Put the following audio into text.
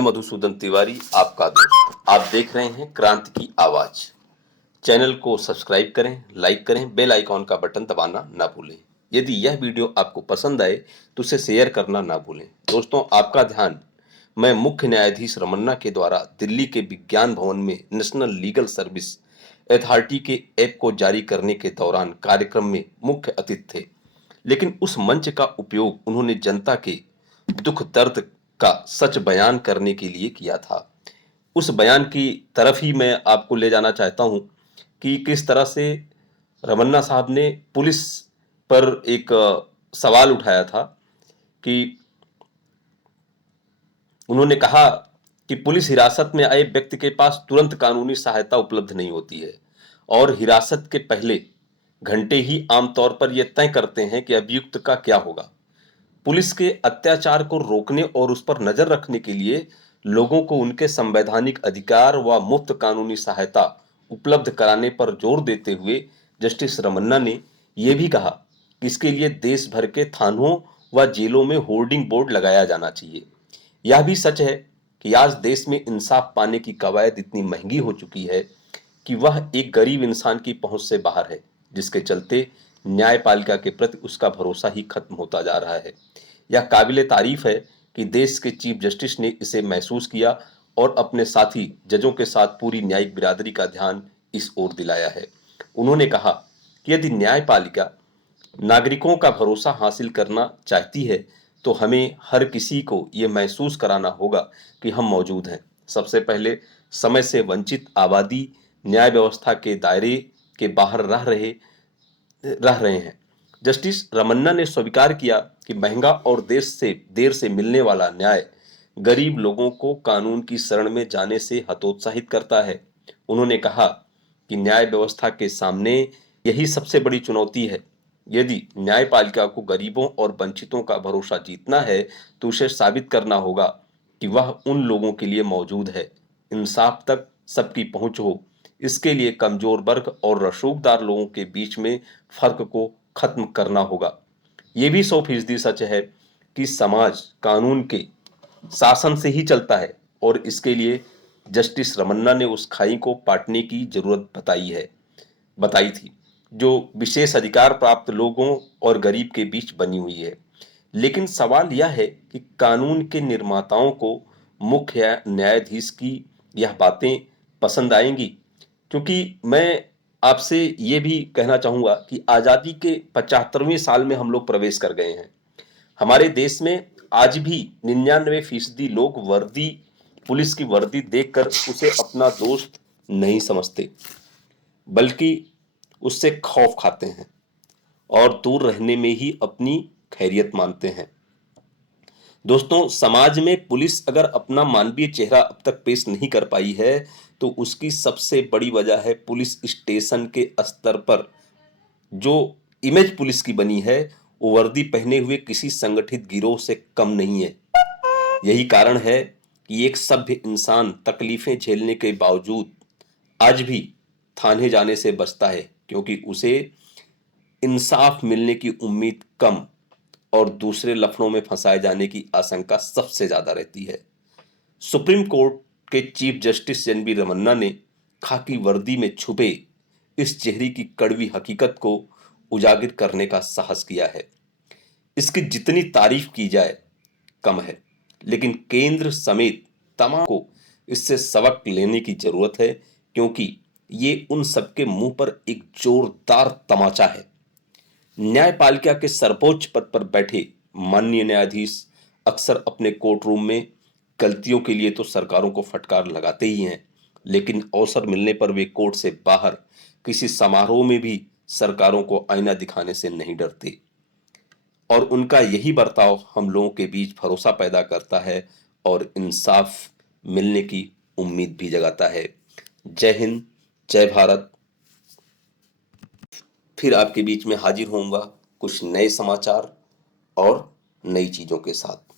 मधुसूदन तिवारी, आपका दोस्त। आप देख रहे हैं क्रांति की आवाज। चैनल को सब्सक्राइब करें, लाइक करें, बेल आइकॉन का बटन दबाना ना भूलें। यदि यह वीडियो आपको पसंद आए तो उसे शेयर करना ना भूलें। दोस्तों, आपका ध्यान मैं मुख्य न्यायाधीश रमन्ना के द्वारा दिल्ली के विज्ञान भवन में नेशनल लीगल सर्विस अथॉरिटी के ऐप को जारी करने के दौरान कार्यक्रम में मुख्य अतिथि थे। लेकिन उस मंच का उपयोग उन्होंने जनता के दुख दर्द का सच बयान करने के लिए किया था। उस बयान की तरफ ही मैं आपको ले जाना चाहता हूं कि किस तरह से रमन्ना साहब ने पुलिस पर एक सवाल उठाया था कि उन्होंने कहा कि पुलिस हिरासत में आए व्यक्ति के पास तुरंत कानूनी सहायता उपलब्ध नहीं होती है और हिरासत के पहले घंटे ही आमतौर पर यह तय करते हैं कि अभियुक्त का क्या होगा। पुलिस के अत्याचार को रोकने और उस पर नजर रखने के लिए लोगों को उनके संवैधानिक अधिकार व मुफ्त कानूनी सहायता उपलब्ध कराने पर जोर देते हुए जस्टिस रमन्ना ने यह भी कहा कि इसके लिए देश भर के थानों व जेलों में होर्डिंग बोर्ड लगाया जाना चाहिए। यह भी सच है कि आज देश में इंसाफ पाने की कवायद इतनी महंगी हो चुकी है कि वह एक गरीब इंसान की पहुंच से बाहर है, जिसके चलते न्यायपालिका के प्रति उसका भरोसा ही खत्म होता जा रहा है। यह काबिले तारीफ है कि देश के चीफ जस्टिस ने इसे महसूस किया और अपने साथी जजों के साथ पूरी न्यायिक बिरादरी का ध्यान इस ओर दिलाया है। उन्होंने कहा कि यदि न्यायपालिका नागरिकों का भरोसा हासिल करना चाहती है तो हमें हर किसी को ये महसूस कराना होगा कि हम मौजूद हैं। सबसे पहले समय से वंचित आबादी न्याय व्यवस्था के दायरे के बाहर रह रहे हैं। जस्टिस रमन्ना ने स्वीकार किया कि महंगा और देर से मिलने वाला न्याय गरीब लोगों को कानून की शरण में जाने से हतोत्साहित करता है। उन्होंने कहा कि न्याय व्यवस्था के सामने यही सबसे बड़ी चुनौती है। यदि न्यायपालिका को गरीबों और वंचितों का भरोसा जीतना है तो उसे साबित करना होगा कि वह उन लोगों के लिए मौजूद है। इंसाफ तक सबकी पहुंच हो, इसके लिए कमजोर वर्ग और रसूखदार लोगों के बीच में फर्क को खत्म करना होगा। ये भी 100% सच है कि समाज कानून के शासन से ही चलता है और इसके लिए जस्टिस रमन्ना ने उस खाई को पाटने की जरूरत बताई थी जो विशेष अधिकार प्राप्त लोगों और गरीब के बीच बनी हुई है। लेकिन सवाल यह है कि कानून के निर्माताओं को मुख्य न्यायाधीश की यह बातें पसंद आएंगी, क्योंकि मैं आपसे ये भी कहना चाहूंगा कि आजादी के 75वें साल में हम लोग प्रवेश कर गए हैं। हमारे देश में आज भी 99% लोग पुलिस की वर्दी देखकर उसे अपना दोस्त नहीं समझते, बल्कि उससे खौफ खाते हैं और दूर रहने में ही अपनी खैरियत मानते हैं। दोस्तों, समाज में पुलिस अगर अपना मानवीय चेहरा अब तक पेश नहीं कर पाई है तो उसकी सबसे बड़ी वजह है पुलिस स्टेशन के स्तर पर जो इमेज पुलिस की बनी है वो वर्दी पहने हुए किसी संगठित गिरोह से कम नहीं है। यही कारण है कि एक सभ्य इंसान तकलीफें झेलने के बावजूद आज भी थाने जाने से बचता है, क्योंकि उसे इंसाफ मिलने की उम्मीद कम और दूसरे लफड़ों में फंसाए जाने की आशंका सबसे ज्यादा रहती है। सुप्रीम कोर्ट के chief justice N B Ramana ने खाकी वर्दी में छुपे इस चेहरे की कड़वी हकीकत को उजागर करने का साहस किया है। इसकी जितनी तारीफ की जाए कम है, लेकिन केंद्र समेत तमाम को इससे सबक लेने की जरूरत है, क्योंकि ये उन सबके मुंह पर एक जोरदार तमाचा है। न्यायपालिका के सर्वोच्च पद पर बैठे माननीय न्यायाधीश अक्सर अपने कोर्ट रूम में गलतियों के लिए तो सरकारों को फटकार लगाते ही हैं, लेकिन अवसर मिलने पर वे कोर्ट से बाहर किसी समारोह में भी सरकारों को आईना दिखाने से नहीं डरते और उनका यही बर्ताव हम लोगों के बीच भरोसा पैदा करता है और इंसाफ मिलने की उम्मीद भी जगाता है। जय हिंद, जय भारत। फिर आपके बीच में हाजिर होऊंगा कुछ नए समाचार और नई चीजों के साथ।